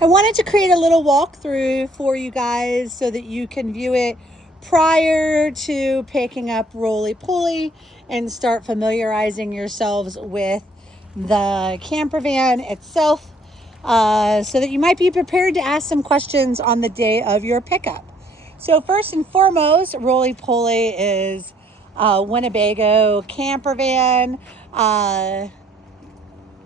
I wanted to create a little walkthrough for you guys so that you can view it prior to picking up Roly Poly and start familiarizing yourselves with the camper van itself, so that you might be prepared to ask some questions on the day of your pickup. So first and foremost, Roly Poly is a Winnebago camper van.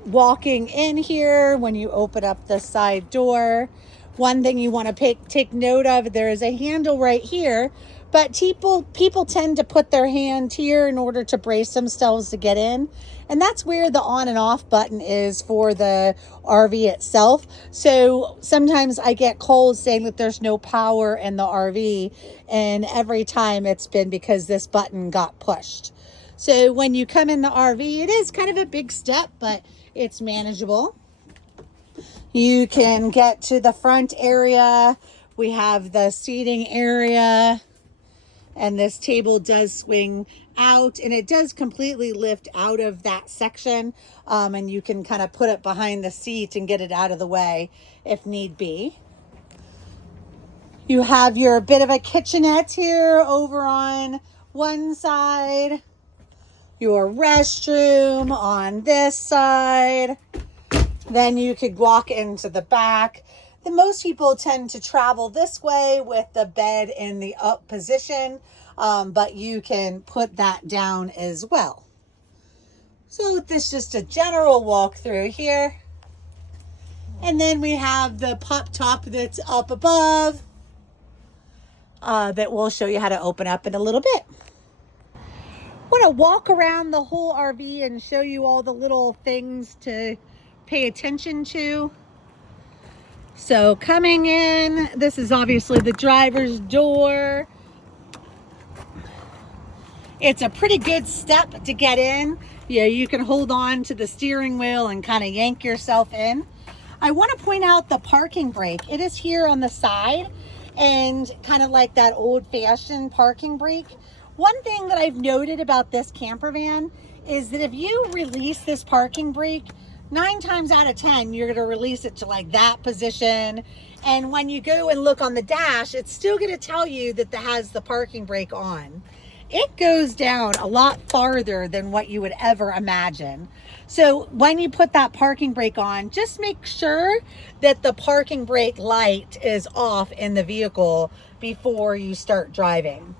Walking in here, when you open up the side door, one thing you want to take note of, there is a handle right here, but people tend to put their hand here in order to brace themselves to get in, and that's where the on and off button is for the RV itself. So sometimes I get calls saying that there's no power in the RV, and every time it's been because this button got pushed. So when you come in the RV, it is kind of a big step, but it's manageable. You can get to the front area. We have the seating area, and this table does swing out, and it does completely lift out of that section, and you can kind of put it behind the seat and get it out of the way if need be. You have your bit of a kitchenette here over on one side, your restroom on this side. Then you could walk into the back. The most people tend to travel this way with the bed in the up position, but you can put that down as well. So this is just a general walkthrough here. And then we have the pop top that's up above, that we'll show you how to open up in a little bit. Want to walk around the whole RV and show you all the little things to pay attention to. So coming in, this is obviously the driver's door. It's a pretty good step to get in. Yeah, you can hold on to the steering wheel and kind of yank yourself in. I want to point out the parking brake. It is here on the side, and kind of like that old-fashioned parking brake. One thing that I've noted about this camper van is that if you release this parking brake, 9 times out of 10, you're going to release it to like that position. And when you go and look on the dash, it's still going to tell you that it has the parking brake on. It goes down a lot farther than what you would ever imagine. So when you put that parking brake on, just make sure that the parking brake light is off in the vehicle before you start driving.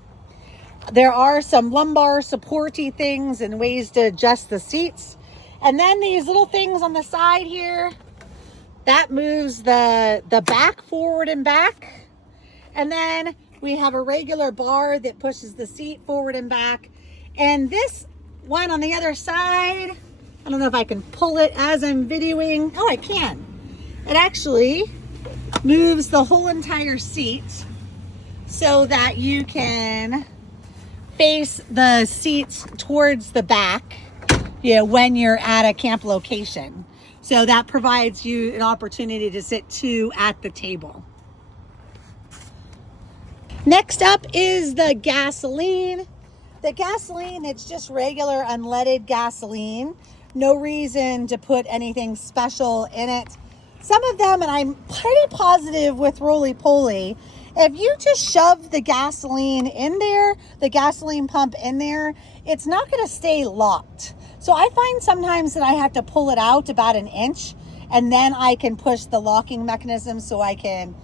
There are some lumbar supporty things and ways to adjust the seats. And then these little things on the side here, that moves the back forward and back. And then we have a regular bar that pushes the seat forward and back. And this one on the other side, I don't know if I can pull it as I'm videoing. Oh, I can. It actually moves the whole entire seat so that you can face the seats towards the back, when you're at a camp location. So that provides you an opportunity to sit 2 at the table. Next up is the gasoline. The gasoline, it's just regular unleaded gasoline. No reason to put anything special in it. Some of them, and I'm pretty positive with Roly Poly, if you just shove the gasoline in there, the gasoline pump in there, it's not going to stay locked. So I find sometimes that I have to pull it out about an inch, and then I can push the locking mechanism so I can,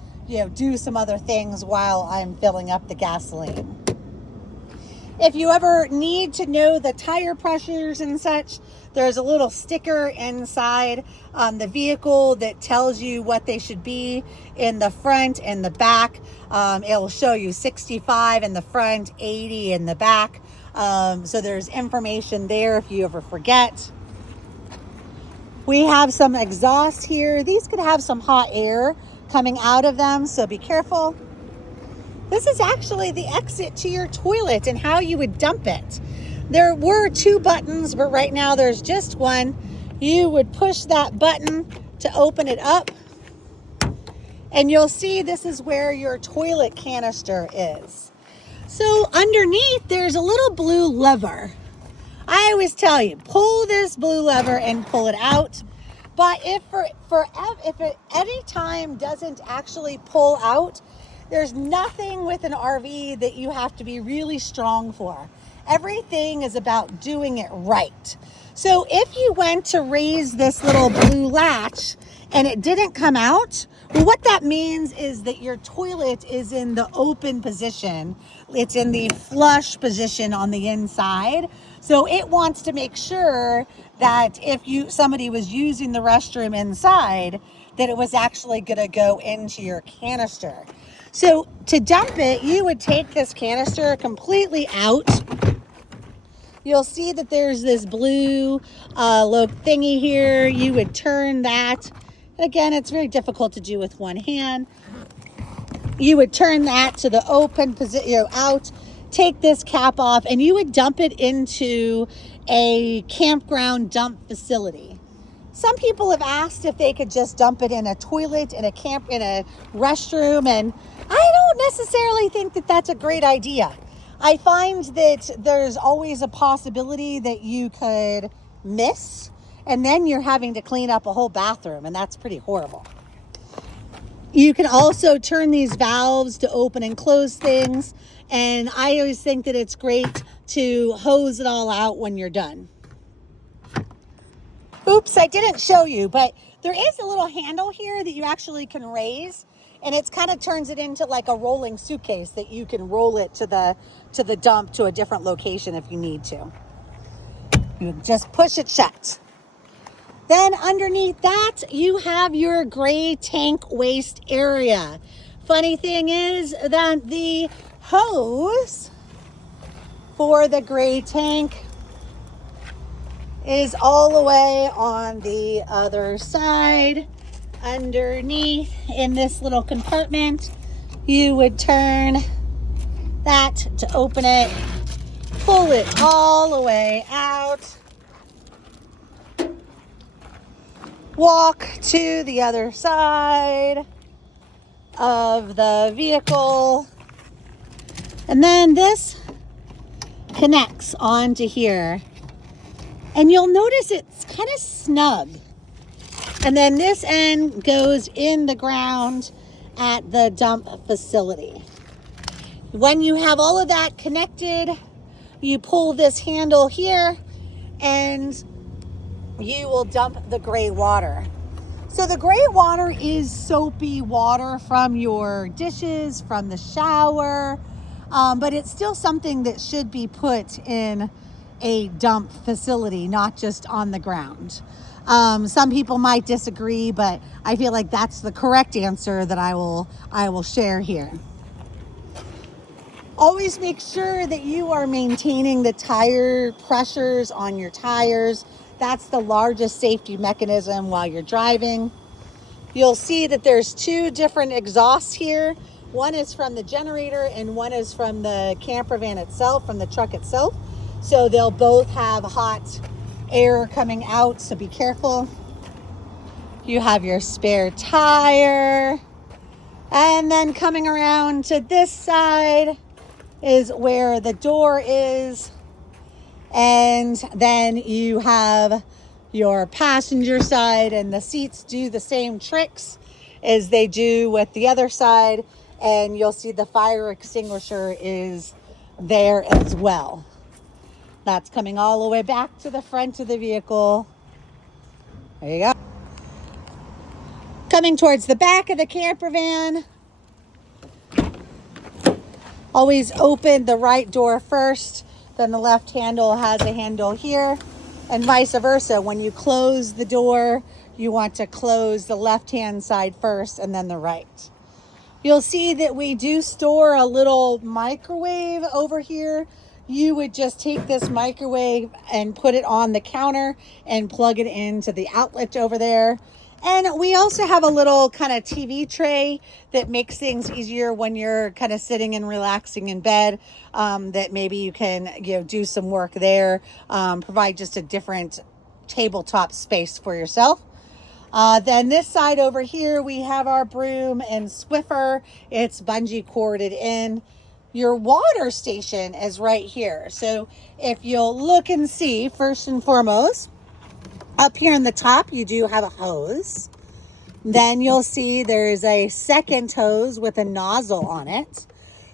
do some other things while I'm filling up the gasoline. If you ever need to know the tire pressures and such, there's a little sticker inside the vehicle that tells you what they should be in the front and the back. It'll show you 65 in the front, 80 in the back. So there's information there if you ever forget. We have some exhaust here. These could have some hot air coming out of them, so be careful. This is actually the exit to your toilet and how you would dump it. There were 2 buttons, but right now there's just one. You would push that button to open it up, and you'll see this is where your toilet canister is. So underneath, there's a little blue lever. I always tell you, pull this blue lever and pull it out. But if it any time doesn't actually pull out, there's nothing with an RV that you have to be really strong for. Everything is about doing it right. So if you went to raise this little blue latch and it didn't come out, well, what that means is that your toilet is in the open position. It's in the flush position on the inside. So it wants to make sure that if somebody was using the restroom inside, that it was actually going to go into your canister. So to dump it, you would take this canister completely out. You'll see that there's this blue little thingy here. You would turn that. Again, it's very difficult to do with one hand. You would turn that to the open position, out, take this cap off, and you would dump it into a campground dump facility. Some people have asked if they could just dump it in a toilet, in a restroom, and I don't necessarily think that that's a great idea. I find that there's always a possibility that you could miss, and then you're having to clean up a whole bathroom, and that's pretty horrible. You can also turn these valves to open and close things, and I always think that it's great to hose it all out when you're done. Oops, I didn't show you, but there is a little handle here that you actually can raise, and it kind of turns it into like a rolling suitcase that you can roll it to the dump to a different location if you need to. You just push it shut. Then underneath that, you have your gray tank waste area. Funny thing is that the hose for the gray tank is all the way on the other side. Underneath in this little compartment, you would turn that to open it, pull it all the way out, walk to the other side of the vehicle, and then this connects onto here. And you'll notice it's kind of snug. And then this end goes in the ground at the dump facility. When you have all of that connected, you pull this handle here and you will dump the gray water. So the gray water is soapy water from your dishes, from the shower, but it's still something that should be put in a dump facility, not just on the ground. Some people might disagree, but I feel like that's the correct answer that I will share here. Always make sure that you are maintaining the tire pressures on your tires. That's the largest safety mechanism while you're driving. You'll see that there's two different exhausts here. One is from the generator and one is from the camper van itself, from the truck itself. So they'll both have hot air coming out, so be careful. You have your spare tire. And then coming around to this side is where the door is. And then you have your passenger side, and the seats do the same tricks as they do with the other side. And you'll see the fire extinguisher is there as well. That's coming all the way back to the front of the vehicle. There you go. Coming towards the back of the camper van. Always open the right door first, then the left handle has a handle here, and vice versa. When you close the door, you want to close the left-hand side first and then the right. You'll see that we do store a little microwave over here. You would just take this microwave and put it on the counter and plug it into the outlet over there. And we also have a little kind of TV tray that makes things easier when you're kind of sitting and relaxing in bed, that maybe you can, do some work there, provide just a different tabletop space for yourself. Then this side over here, we have our broom and Swiffer. It's bungee corded in. Your water station is right here. So if you'll look and see, first and foremost, Up here in the top, you do have a hose. Then you'll see there's a second hose with a nozzle on it.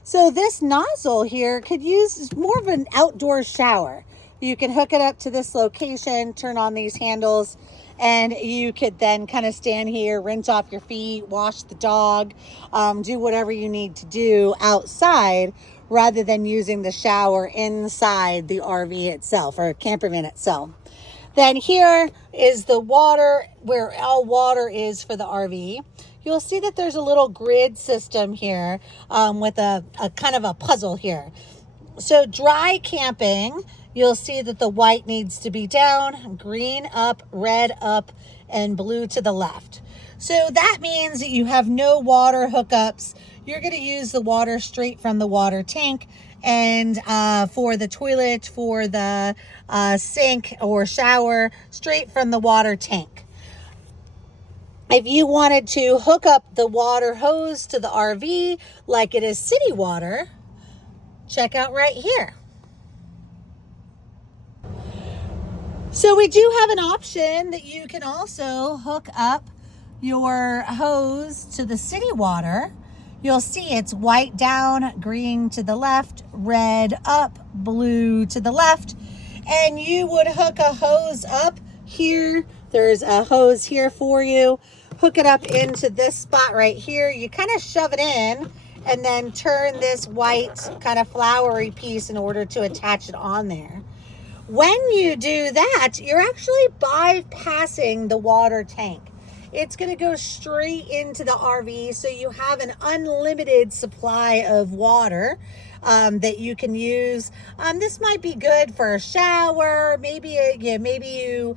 So this nozzle here could use more of an outdoor shower. You can hook it up to this location, turn on these handles, and you could then kind of stand here, rinse off your feet, wash the dog, do whatever you need to do outside rather than using the shower inside the RV itself or camper van itself. Then here is the water, where all water is for the RV. You'll see that there's a little grid system here with a kind of a puzzle here. So dry camping, you'll see that the white needs to be down, green up, red up, and blue to the left. So that means that you have no water hookups. You're going to use the water straight from the water tank. And for the toilet, for the sink or shower, straight from the water tank. If you wanted to hook up the water hose to the RV like it is city water, check out right here. So we do have an option that you can also hook up your hose to the city water. You'll see it's white down, green to the left, red up, blue to the left. And you would hook a hose up here. There's a hose here for you. Hook it up into this spot right here. You kind of shove it in and then turn this white kind of flowery piece in order to attach it on there. When you do that, you're actually bypassing the water tank. It's going to go straight into the RV, so you have an unlimited supply of water that you can use. This might be good for a shower. Maybe you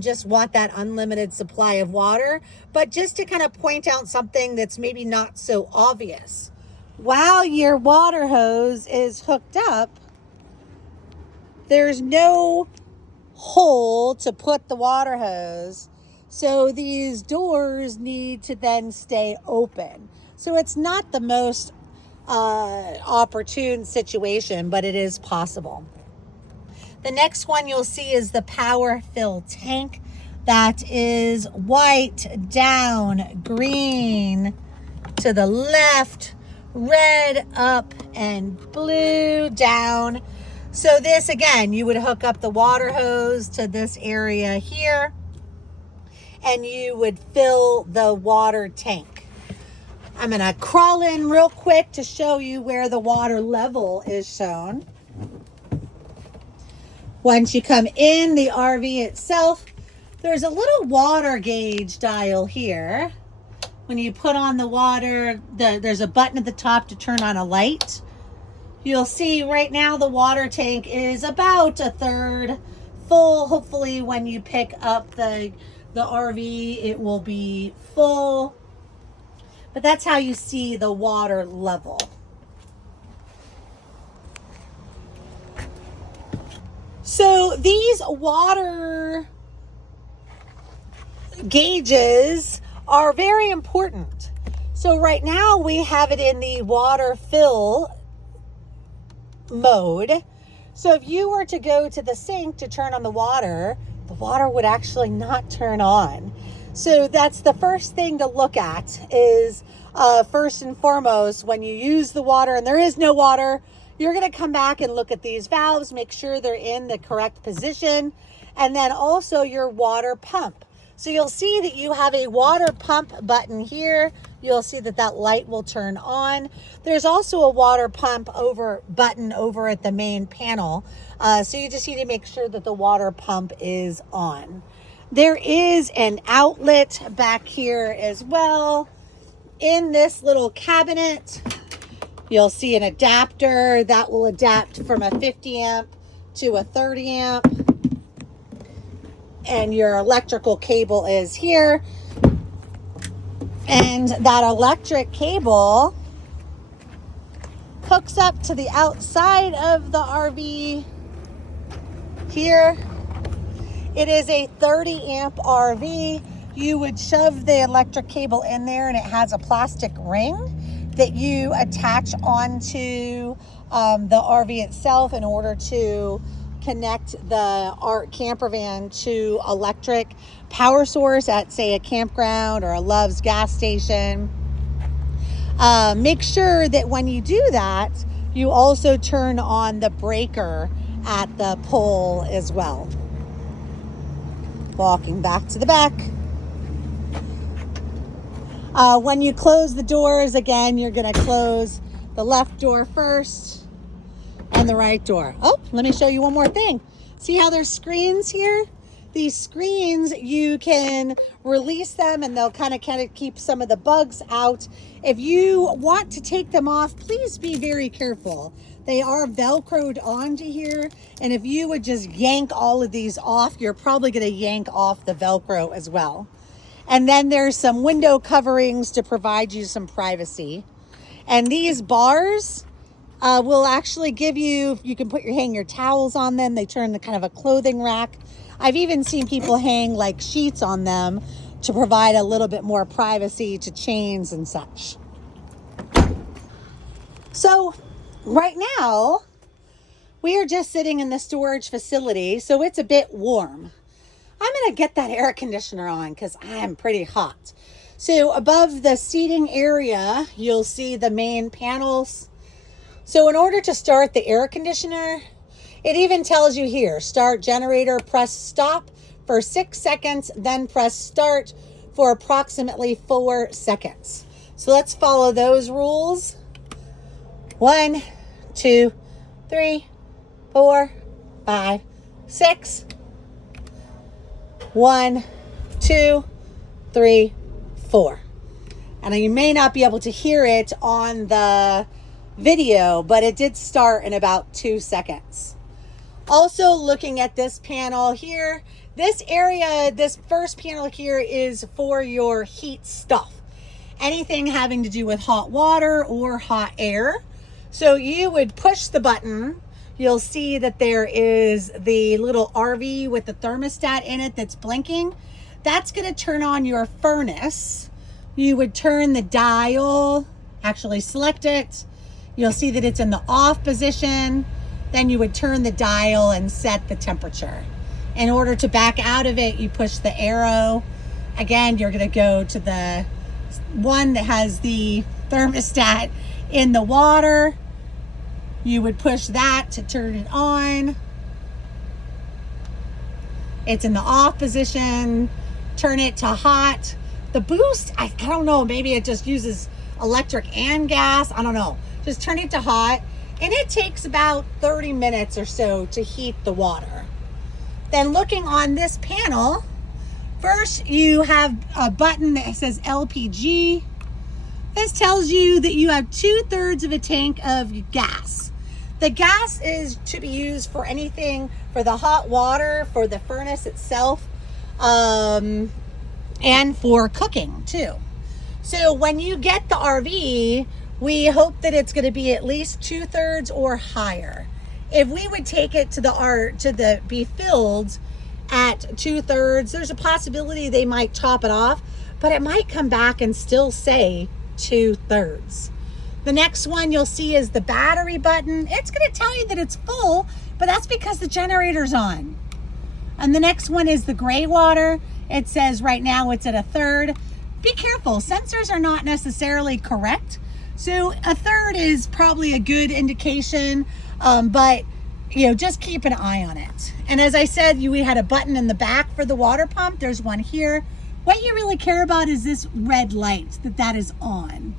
just want that unlimited supply of water. But just to kind of point out something that's maybe not so obvious. While your water hose is hooked up, there's no hole to put the water hose. So these doors need to then stay open. So it's not the most opportune situation, but it is possible. The next one you'll see is the power fill tank. That is white down, green to the left, red up, and blue down. So this, again, you would hook up the water hose to this area here, and you would fill the water tank. I'm going to crawl in real quick to show you where the water level is shown. Once you come in the RV itself, there's a little water gauge dial here. When you put on the water, there's a button at the top to turn on a light. You'll see right now the water tank is about a third full. Hopefully when you pick up the RV, it will be full. But that's how you see the water level. So these water gauges are very important. So right now we have it in the water fill mode. So if you were to go to the sink to turn on the water would actually not turn on. So that's the first thing to look at is first and foremost, when you use the water and there is no water, you're going to come back and look at these valves, make sure they're in the correct position, and then also your water pump. So you'll see that you have a water pump button here. You'll see that that light will turn on. There's also a water pump button over at the main panel. So you just need to make sure that the water pump is on. There is an outlet back here as well. In this little cabinet, you'll see an adapter that will adapt from a 50 amp to a 30 amp. And your electrical cable is here. And that electric cable hooks up to the outside of the RV here. It is a 30 amp RV. You would shove the electric cable in there and it has a plastic ring that you attach onto the RV itself in order to connect our camper van to electric power source at, say, a campground or a Love's gas station. Make sure that when you do that, you also turn on the breaker at the pole as well. Walking back to the back. When you close the doors, again, you're going to close the left door first and the right door. Oh, let me show you one more thing. See how there's screens here? These screens, you can release them and they'll kind of keep some of the bugs out. If you want to take them off, please be very careful. They are Velcroed onto here. And if you would just yank all of these off, you're probably going to yank off the Velcro as well. And then there's some window coverings to provide you some privacy. And these bars will actually give you, you can hang your towels on them. They turn into kind of a clothing rack. I've even seen people hang like sheets on them to provide a little bit more privacy to chains and such. So right now, we are just sitting in the storage facility, so it's a bit warm. I'm going to get that air conditioner on because I am pretty hot. So above the seating area, you'll see the main panels. So in order to start the air conditioner, it even tells you here, start generator, press stop for 6 seconds, then press start for approximately 4 seconds. So let's follow those rules. 1, 2, 3, 4, 5, 6. 1, 2, 3, 4. And you may not be able to hear it on the video, but it did start in about 2 seconds. Also looking at this panel here, this area, this first panel here is for your heat stuff. Anything having to do with hot water or hot air. So you would push the button. You'll see that there is the little RV with the thermostat in it that's blinking. That's going to turn on your furnace. You would turn the dial, actually select it. You'll see that it's in the off position. Then you would turn the dial and set the temperature. In order to back out of it, you push the arrow. Again, you're going to go to the one that has the thermostat in the water. You would push that to turn it on. It's in the off position. Turn it to hot. The boost, I don't know, maybe it just uses electric and gas. I don't know. Just turn it to hot. And it takes about 30 minutes or so to heat the water. Then looking on this panel, first you have a button that says LPG. This tells you that you have 2/3 of a tank of gas. The gas is to be used for anything, for the hot water, for the furnace itself, and for cooking too. So when you get the RV, we hope that it's going to be at least 2/3 or higher. If we would take it to be filled at 2/3, there's a possibility they might top it off, but it might come back and still say 2/3. The next one you'll see is the battery button. It's going to tell you that it's full, but that's because the generator's on. And the next one is the gray water. It says right now it's at 1/3. Be careful, sensors are not necessarily correct. So 1/3 is probably a good indication, but just keep an eye on it. And as I said, we had a button in the back for the water pump. There's one here. What you really care about is this red light, that is on.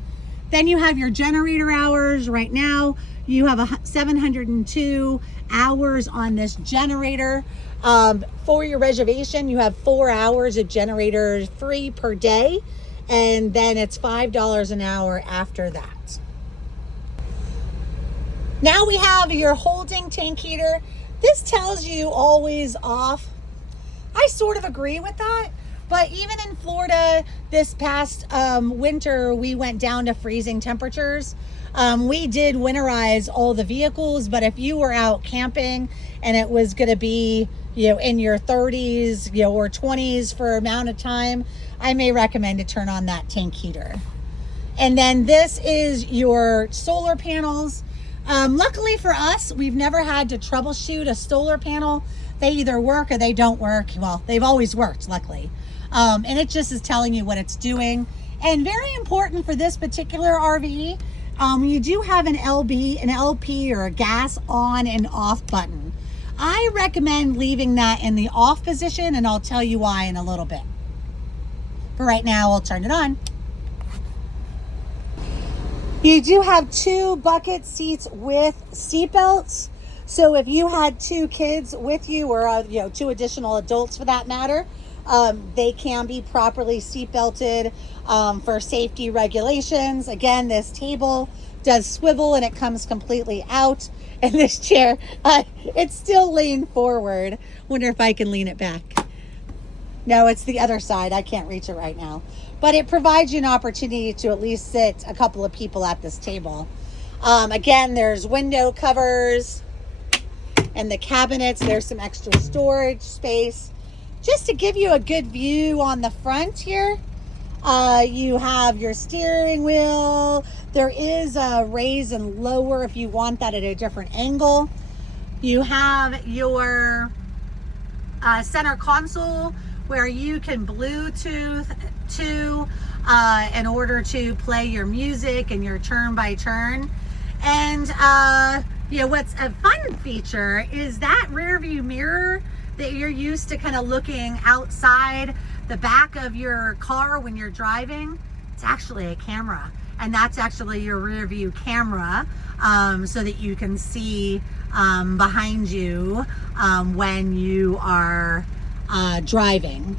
Then you have your generator hours. Right now, you have 702 hours on this generator. For your reservation, you have 4 hours of generator free per day. And then it's $5 an hour after that. Now we have your holding tank heater. This tells you always off. I sort of agree with that. But even in Florida, this past winter, we went down to freezing temperatures. We did winterize all the vehicles, but if you were out camping and it was going to be, in your 30s, or 20s for an amount of time, I may recommend to turn on that tank heater. And then this is your solar panels. Luckily for us, we've never had to troubleshoot a solar panel. They either work or they don't work. Well, they've always worked, luckily. And it just is telling you what it's doing. And very important for this particular RV, you do have an LP or a gas on and off button. I recommend leaving that in the off position, and I'll tell you why in a little bit. For right now, I'll turn it on. You do have 2 bucket seats with seat belts. So if you had 2 kids with you, or 2 additional adults for that matter, they can be properly seat belted for safety regulations. Again, this table does swivel and it comes completely out. And this chair, it's still leaned forward. Wonder if I can lean it back. No, it's the other side. I can't reach it right now. But it provides you an opportunity to at least sit a couple of people at this table. Again, there's window covers and the cabinets. There's some extra storage space. Just to give you a good view on the front here, you have your steering wheel. There is a raise and lower if you want that at a different angle. You have your center console where you can Bluetooth to in order to play your music and your turn by turn. And what's a fun feature is that rear view mirror that you're used to kind of looking outside the back of your car when you're driving. It's actually a camera, and that's actually your rear view camera, so that you can see behind you when you are driving.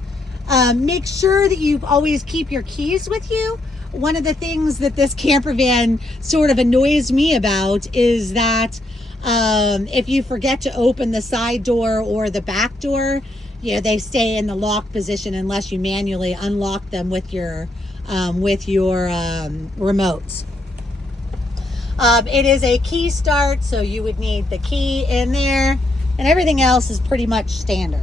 Make sure that you always keep your keys with you. One of the things that this camper van sort of annoys me about is that if you forget to open the side door or the back door, they stay in the lock position unless you manually unlock them with your remote. It is a key start, so you would need the key in there, and everything else is pretty much standard.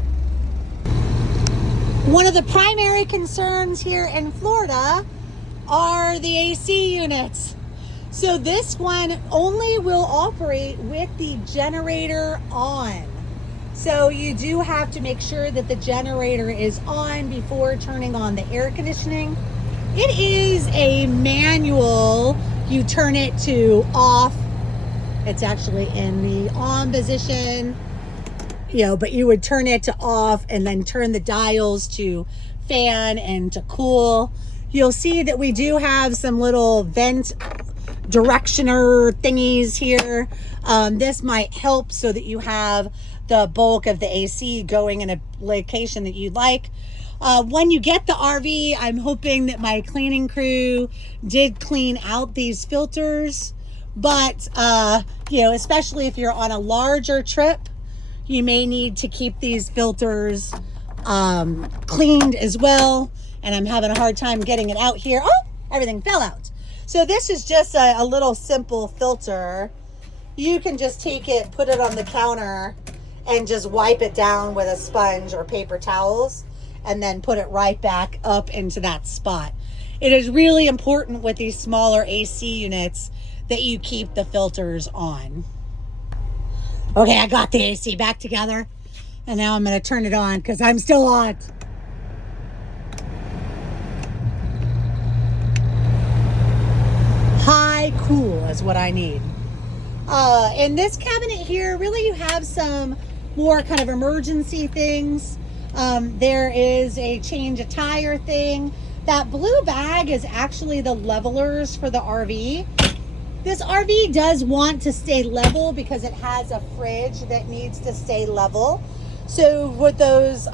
One of the primary concerns here in Florida are the AC units. So this one only will operate with the generator on. So you do have to make sure that the generator is on before turning on the air conditioning. It is a manual. You turn it to off. It's actually in the on position, but you would turn it to off and then turn the dials to fan and to cool. You'll see that we do have some little vent directioner thingies here. This might help so that you have the bulk of the AC going in a location that you like. When you get the RV, I'm hoping that my cleaning crew did clean out these filters, but especially if you're on a larger trip, you may need to keep these filters cleaned as well. And I'm having a hard time getting it out here. Oh, everything fell out. So this is just a little simple filter. You can just take it, put it on the counter, and just wipe it down with a sponge or paper towels, and then put it right back up into that spot. It is really important with these smaller AC units that you keep the filters on. Okay, I got the AC back together, and now I'm going to turn it on because I'm still hot. High cool is what I need. In this cabinet here, really you have some more kind of emergency things. There is a change of tire thing. That blue bag is actually the levelers for the RV. This RV does want to stay level because it has a fridge that needs to stay level. So with those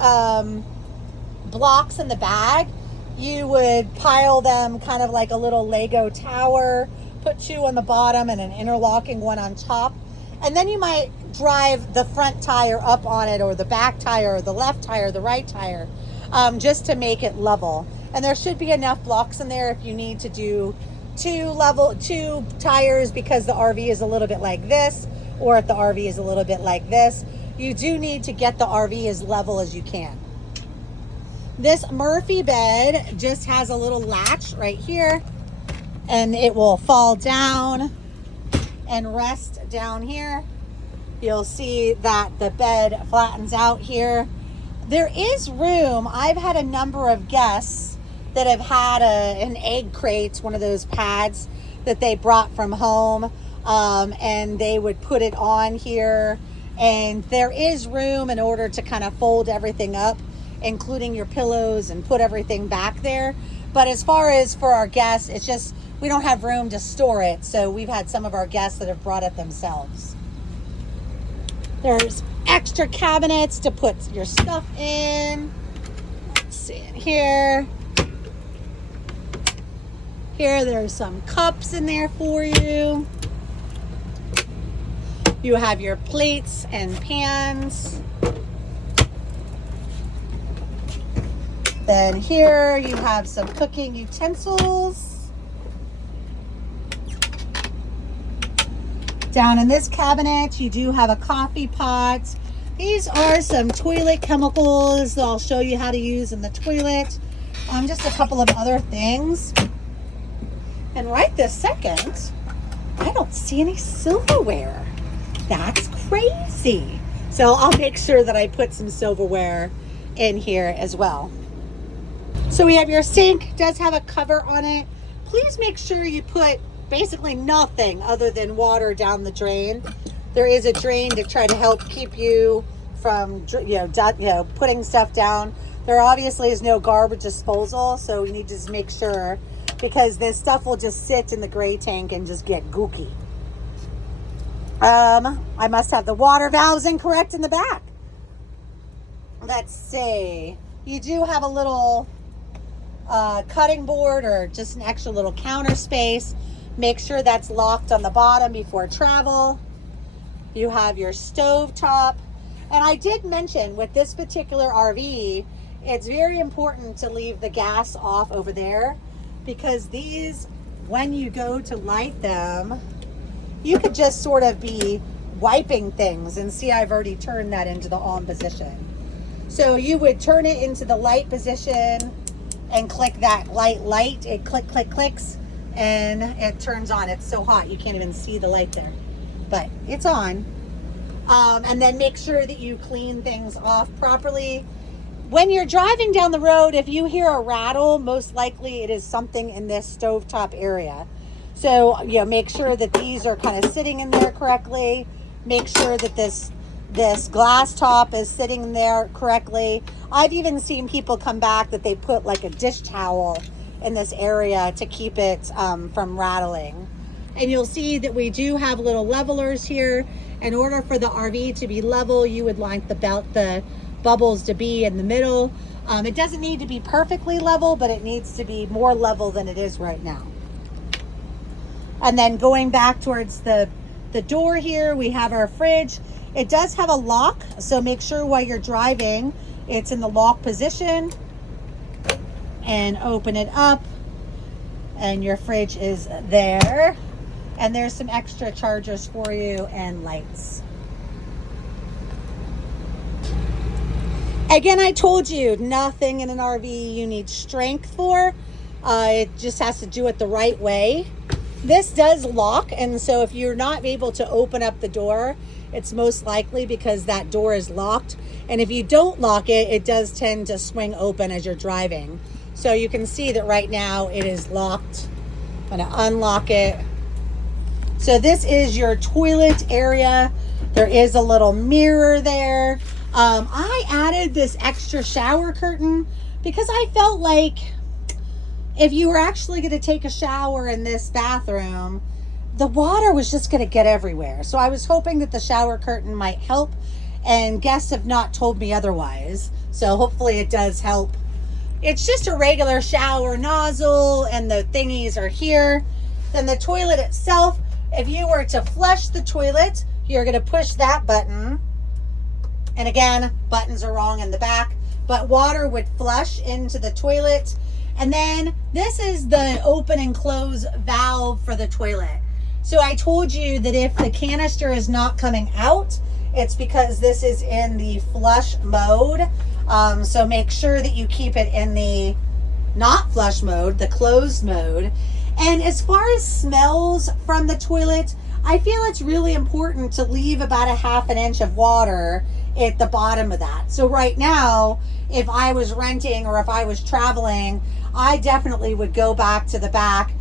blocks in the bag, you would pile them kind of like a little Lego tower, put 2 on the bottom and an interlocking one on top. And then you might drive the front tire up on it, or the back tire, or the left tire, the right tire, just to make it level. And there should be enough blocks in there if you need to do 2 tires because the RV is a little bit like this, or if the RV is a little bit like this. You do need to get the RV as level as you can. This Murphy bed just has a little latch right here, and it will fall down and rest down here. You'll see that the bed flattens out here. There is room. I've had a number of guests that have had an egg crate, one of those pads that they brought from home, and they would put it on here. And there is room in order to kind of fold everything up, including your pillows, and put everything back there. But as far as for our guests, it's just we don't have room to store it. So we've had some of our guests that have brought it themselves. There's extra cabinets to put your stuff in. Let's see in here. Here, there's some cups in there for you. You have your plates and pans. Then here you have some cooking utensils. Down in this cabinet, you do have a coffee pot. These are some toilet chemicals that I'll show you how to use in the toilet. Just a couple of other things. And right this second, I don't see any silverware. That's crazy. So I'll make sure that I put some silverware in here as well. So we have your sink, does have a cover on it. Please make sure you put basically nothing other than water down the drain. There is a drain to try to help keep you from putting stuff down. There obviously is no garbage disposal, so you need to just make sure, because this stuff will just sit in the gray tank and just get gooky. I must have the water valves incorrect in the back. Let's see. You do have a little cutting board or just an extra little counter space. Make sure that's locked on the bottom before travel. You have your stove top. And I did mention with this particular RV, it's very important to leave the gas off over there, because these, when you go to light them, you could just sort of be wiping things. And see, I've already turned that into the on position. So you would turn it into the light position and click that light. It clicks, and it turns on. It's so hot you can't even see the light there, but it's on. And then make sure that you clean things off properly. When you're driving down the road, if you hear a rattle, most likely it is something in this stovetop area. So make sure that these are kind of sitting in there correctly. Make sure that this glass top is sitting in there correctly. I've even seen people come back that they put like a dish towel in this area to keep it from rattling. And you'll see that we do have little levelers here. In order for the RV to be level, you would like the bubbles to be in the middle. It doesn't need to be perfectly level, but it needs to be more level than it is right now. And then going back towards the door here, we have our fridge. It does have a lock, so make sure while you're driving, it's in the lock position. And open it up, and your fridge is there. And there's some extra chargers for you and lights. Again, I told you, nothing in an RV you need strength for. It just has to do it the right way. This does lock, and so if you're not able to open up the door, it's most likely because that door is locked. And if you don't lock it, it does tend to swing open as you're driving. So you can see that right now it is locked. I'm going to unlock it. So this is your toilet area. There is a little mirror there. I added this extra shower curtain because I felt like if you were actually going to take a shower in this bathroom, the water was just going to get everywhere. So I was hoping that the shower curtain might help, and guests have not told me otherwise. So hopefully it does help. It's just a regular shower nozzle, and the thingies are here. Then the toilet itself, if you were to flush the toilet, you're going to push that button. And again, buttons are wrong in the back, but water would flush into the toilet. And then this is the open and close valve for the toilet. So I told you that if the canister is not coming out, it's because this is in the flush mode. So make sure that you keep it in the not flush mode, the closed mode. And as far as smells from the toilet, I feel it's really important to leave about a half an inch of water at the bottom of that. So right now, if I was renting or if I was traveling, I definitely would go back to the back,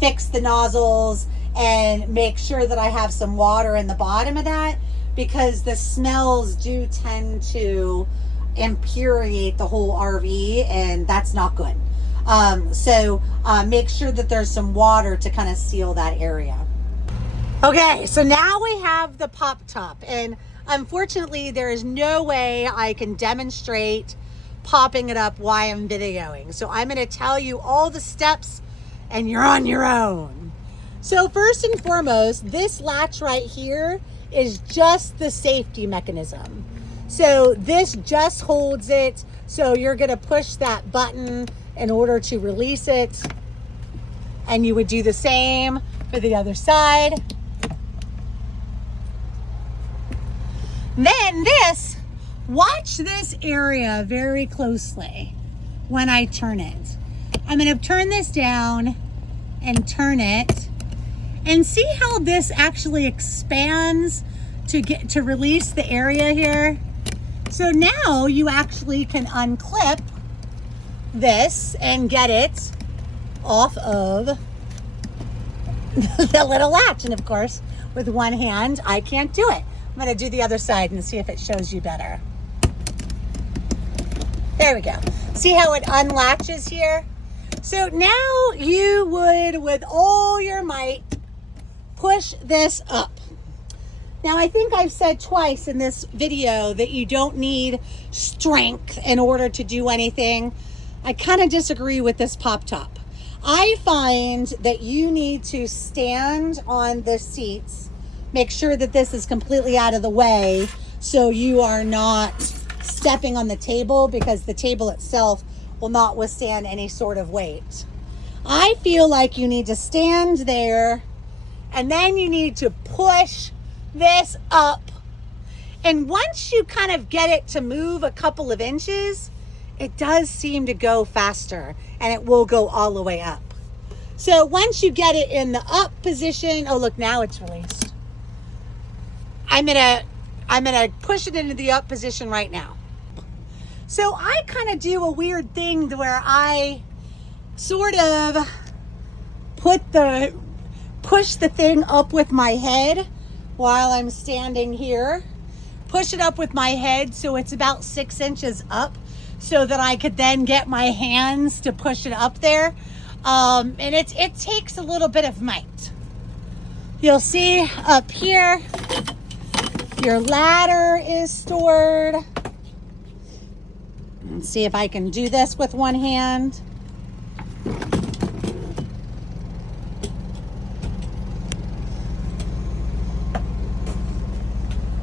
fix the nozzles, and make sure that I have some water in the bottom of that, because the smells do tend to infuriate the whole RV, and that's not good. So make sure that there's some water to kind of seal that area. Okay, so now we have the pop top, and unfortunately there is no way I can demonstrate popping it up while I'm videoing. So I'm going to tell you all the steps and you're on your own. So first and foremost, this latch right here is just the safety mechanism. So this just holds it. So you're going to push that button in order to release it. And you would do the same for the other side. Then this, watch this area very closely when I turn it. I'm going to turn this down and turn it, and see how this actually expands to release the area here. So now you actually can unclip this and get it off of the little latch. And of course, with one hand, I can't do it. I'm going to do the other side and see if it shows you better. There we go. See how it unlatches here? So now you would, with all your might, push this up. Now, I think I've said twice in this video that you don't need strength in order to do anything. I kind of disagree with this pop top. I find that you need to stand on the seats, make sure that this is completely out of the way so you are not stepping on the table, because the table itself will not withstand any sort of weight. I feel like you need to stand there, and then you need to push this up. And once you kind of get it to move a couple of inches, it does seem to go faster, and it will go all the way up. So once you get it in the up position, oh look, now it's released. I'm gonna push it into the up position right now. So I kind of do a weird thing where I sort of push the thing up with my head while I'm standing here. Push it up with my head so it's about 6 inches up, so that I could then get my hands to push it up there. And it takes a little bit of might. You'll see up here, your ladder is stored. Let's see if I can do this with one hand.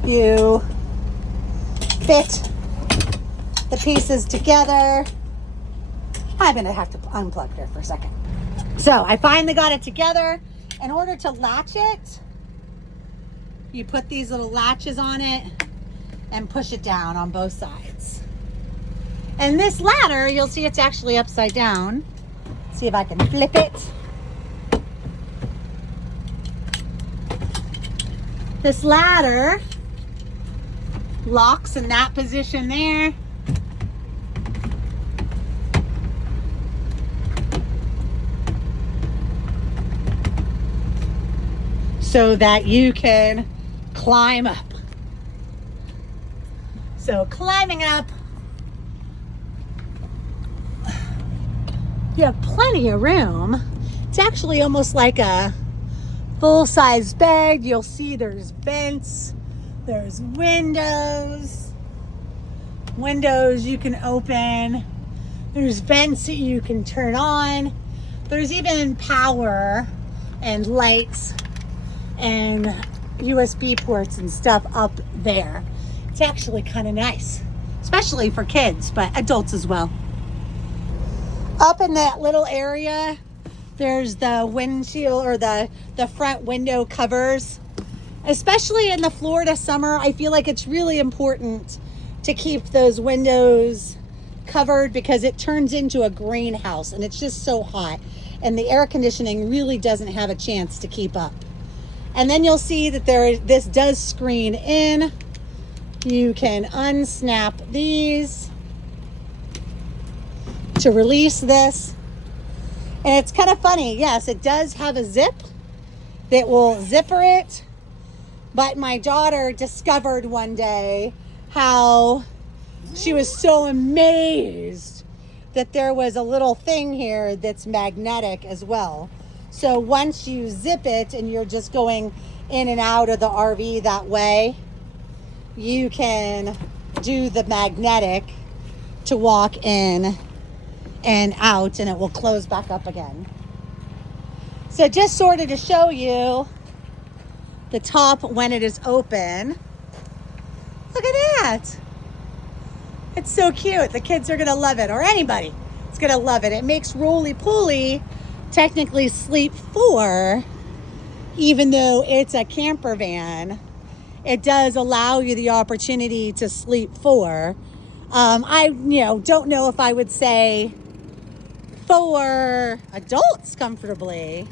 You fit the pieces together. I'm gonna have to unplug here for a second. So I finally got it together. In order to latch it, you put these little latches on it and push it down on both sides. And this ladder, you'll see it's actually upside down. See if I can flip it. This ladder locks in that position there. So that you can climb up. So climbing up, you have plenty of room. It's actually almost like a full-size bed. You'll see there's vents, there's windows you can open, there's vents that you can turn on, there's even power and lights and USB ports and stuff up there. It's actually kind of nice, especially for kids, but adults as well. Up in that little area, there's the windshield, or the front window covers. Especially in the Florida summer, I feel like it's really important to keep those windows covered, because it turns into a greenhouse and it's just so hot. and the air conditioning really doesn't have a chance to keep up. And then you'll see that this does screen in. You can unsnap these to release this. And it's kind of funny. Yes, it does have a zip that will zipper it. But my daughter discovered one day how she was so amazed that there was a little thing here that's magnetic as well. So once you zip it and you're just going in and out of the RV that way, you can do the magnetic to walk in and out, and it will close back up again. So just sort of to show you the top when it is open. Look at that. It's so cute. The kids are gonna love it, or anybody is gonna love it. It makes roly-poly technically sleep 4, even though it's a camper van. It does allow you the opportunity to sleep 4. I don't know if I would say 4 adults comfortably,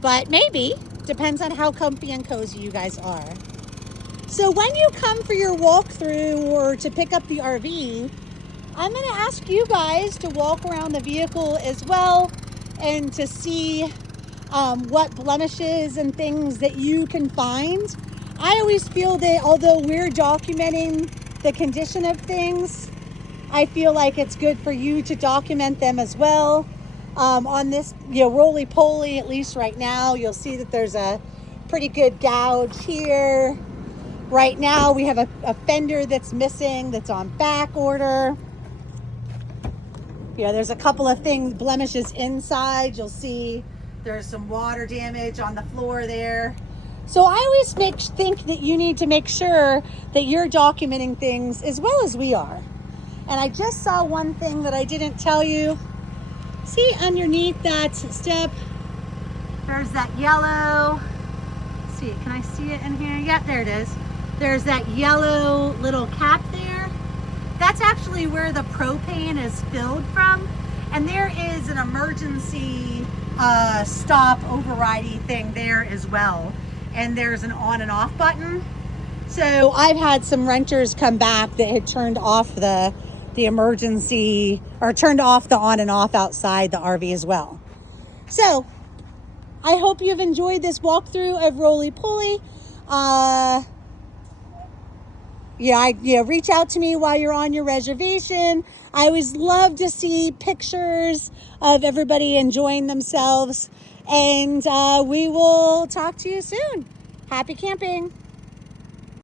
but maybe. Depends on how comfy and cozy you guys are. So when you come for your walkthrough or to pick up the RV, I'm going to ask you guys to walk around the vehicle as well and to see what blemishes and things that you can find. I always feel that although we're documenting the condition of things, I feel like it's good for you to document them as well. On this roly-poly, at least right now, you'll see that there's a pretty good gouge here. Right now we have a fender that's missing, that's on back order. There's a couple of blemishes inside. You'll see there's some water damage on the floor there. So I always think that you need to make sure that you're documenting things as well as we are. And I just saw one thing that I didn't tell you. See underneath that step, there's that yellow, let's see, can I see it in here? Yeah, there it is. There's that yellow little cap there. That's actually where the propane is filled from. And there is an emergency stop overriding thing there as well. And there's an on and off button. So I've had some renters come back that had turned off the emergency, or turned off the on and off outside the RV as well. So I hope you've enjoyed this walkthrough of roly-poly. Reach out to me while you're on your reservation. I always love to see pictures of everybody enjoying themselves. And we will talk to you soon. Happy camping.